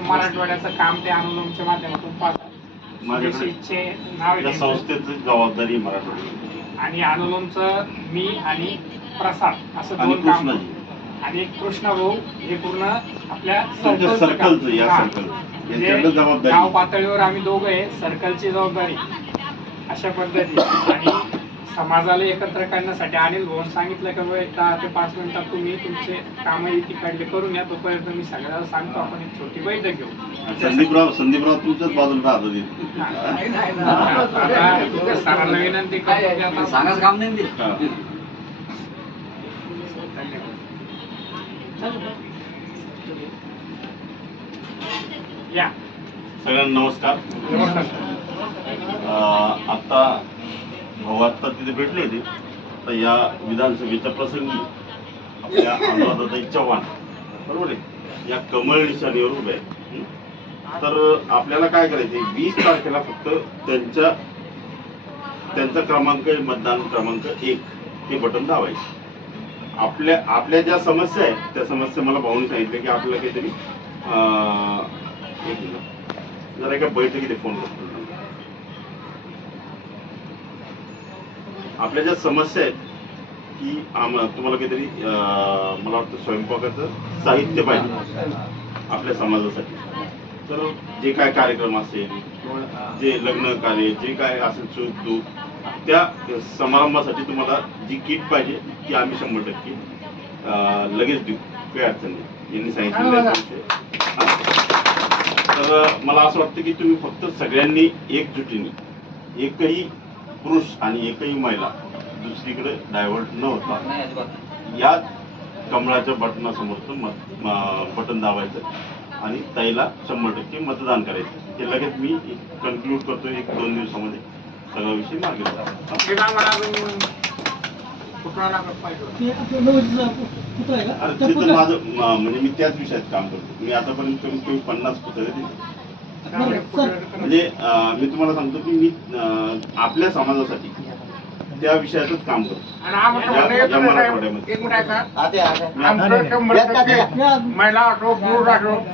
मराठवाड्याचं काम ते अनुलोमच्या माध्यमातून माझ्याकडे. संस्थेची जबाबदारी आणि अनुलोमचं मी आणि प्रसाद असं दोन काम आणि कृष्ण भाऊ हे पूर्ण आपल्या. सर्कलचं गाव पातळीवर आम्ही दोघं आहे सर्कलची जबाबदारी. अशा पद्धती आणि समाजाला एकत्र करण्यासाठी अनिल भवन सांगितलं की बाबा एक दहा ते पाच मिनिटात तुम्ही तुमचे कामं तिकडले करून या तोपर्यंत मी सगळ्याला सांगतो आपण एक छोटी बैठक घेऊ. संदीपराव संदीपराव तुमच्याच बाजूला तुमच्या सरांना विनंती करतो सांगायचं काम नाही. या. सगळ्यांना नमस्कार. अं, आता भाऊ आता तिथे भेटले होते. तर या विधानसभेच्या प्रसंगी आपल्या अनुराधाताई चव्हाण बरोबर आहे? या कमळ निशाणीवर उभे आहेत. तर आपल्याला काय करायचं वीस तारखेला फक्त त्यांच्या त्यांचा क्रमांक मतदान क्रमांक एक. हे बटन दाबायचं. आपल्या आपल्या ज्या समस्या आहेत त्या समस्या मला भाऊन सांगितलं की आपल्याला काहीतरी अं, एक जरा एका बैठकीत फोन करतो. आपल्या ज्या समस्या आहेत की आम- तुम्हाला काहीतरी मला वाटतं स्वयंपाकाचं साहित्य पाहिजे आपल्या समाजासाठी तर जे काय कार्यक्रम असेल किंवा जे लग्न कार्य जे काय असेल सुख दुःख त्या समारंभासाठी तुम्हाला जी किट पाहिजे ती आम्ही शंभर टक्के लगेच देऊ काही अडचण नाही यांनी सांगितलेलं. हा. तर मला असं वाटतं की तुम्ही फक्त सगळ्यांनी एकजुटीने एकही पुरुष आणि एकही महिला दुसरीकडे डायव्हर्ट न होता नाही अजिबात या कमळाच्या बटनासमोरचं बटन दाबायचं आणि ताईला शंभर टक्के मतदान करायचं. हे लगेच मी कन्क्लूड करतो एक दोन दिवसामध्ये. सगळा विषय मागे माझं म- म्हणजे मी त्याच विषयात काम करतो. मी आतापर्यंत कमीत कमी पन्नास पुस्तकं दिली. म्हणजे मी तुम्हाला सांगतो की मी आपल्या समाजासाठी त्या विषयातच काम करतो. मराठवाड्यामध्ये. महिला असो पुरुष असो